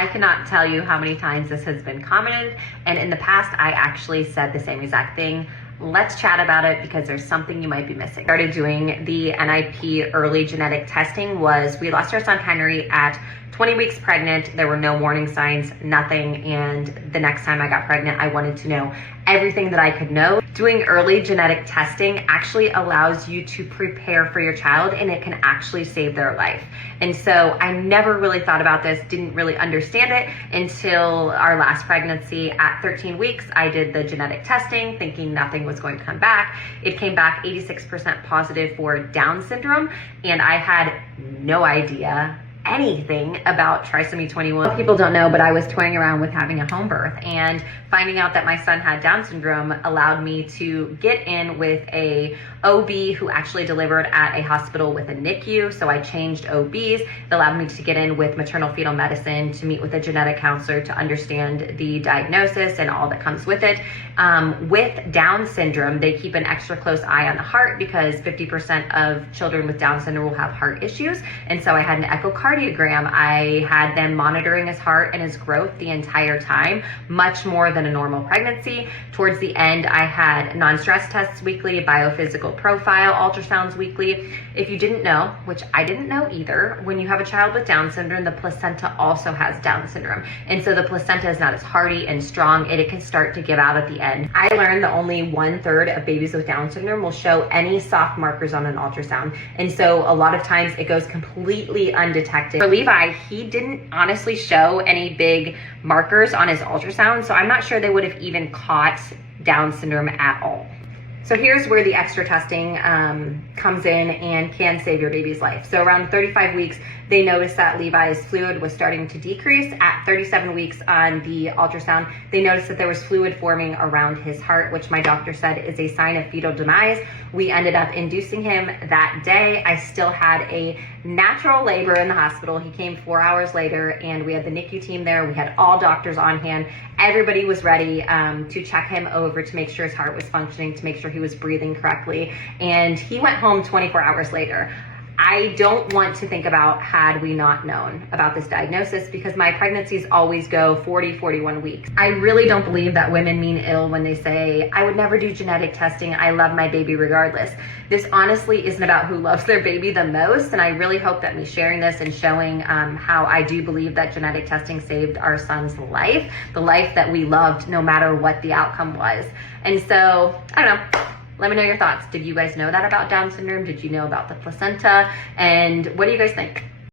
I cannot tell you how many times this has been commented, and in the past I actually said the same exact thing. Let's chat about it because there's something you might be missing. Started doing the NIP early genetic testing we lost our son Henry at 20 weeks pregnant. There were no warning signs, nothing. And the next time I got pregnant, I wanted to know everything that I could know. Doing early genetic testing actually allows you to prepare for your child, and it can actually save their life. And so I never really thought about this, didn't really understand it until our last pregnancy. At 13 weeks, I did the genetic testing thinking nothing was going to come back. It came back 86% positive for Down syndrome, and I had no idea anything about trisomy 21. People don't know, but I was toying around with having a home birth, and finding out that my son had Down syndrome allowed me to get in with a OB who actually delivered at a hospital with a NICU. So I changed OBs. It allowed me to get in with maternal fetal medicine to meet with a genetic counselor to understand the diagnosis and all that comes with it. With Down syndrome, they keep an extra close eye on the heart because 50% of children with Down syndrome will have heart issues. And so I had an echocardiogram. I had them monitoring his heart and his growth the entire time, much more than a normal pregnancy. Towards the end, I had non-stress tests weekly, biophysical profile, ultrasounds weekly. If you didn't know, which I didn't know either, when you have a child with Down syndrome, the placenta also has Down syndrome. And so the placenta is not as hardy and strong, and it can start to give out at the end. I learned that only 1/3 of babies with Down syndrome will show any soft markers on an ultrasound. And so a lot of times it goes completely undetected. For Levi, he didn't honestly show any big markers on his ultrasound, so I'm not sure they would have even caught Down syndrome at all. So here's where the extra testing comes in and can save your baby's life. So around 35 weeks, they noticed that Levi's fluid was starting to decrease. At 37 weeks on the ultrasound, they noticed that there was fluid forming around his heart, which my doctor said is a sign of fetal demise. We ended up inducing him that day. I still had a natural labor in the hospital. He came 4 hours later, and we had the NICU team there. We had all doctors on hand. Everybody was ready to check him over to make sure his heart was functioning, to make sure he was breathing correctly. And he went home 24 hours later. I don't want to think about had we not known about this diagnosis, because my pregnancies always go 40, 41 weeks. I really don't believe that women mean ill when they say, I would never do genetic testing. I love my baby regardless. This honestly isn't about who loves their baby the most. And I really hope that me sharing this and showing how I do believe that genetic testing saved our son's life, the life that we loved no matter what the outcome was. And so, I don't know. Let me know your thoughts. Did you guys know that about Down syndrome? Did you know about the placenta? And what do you guys think?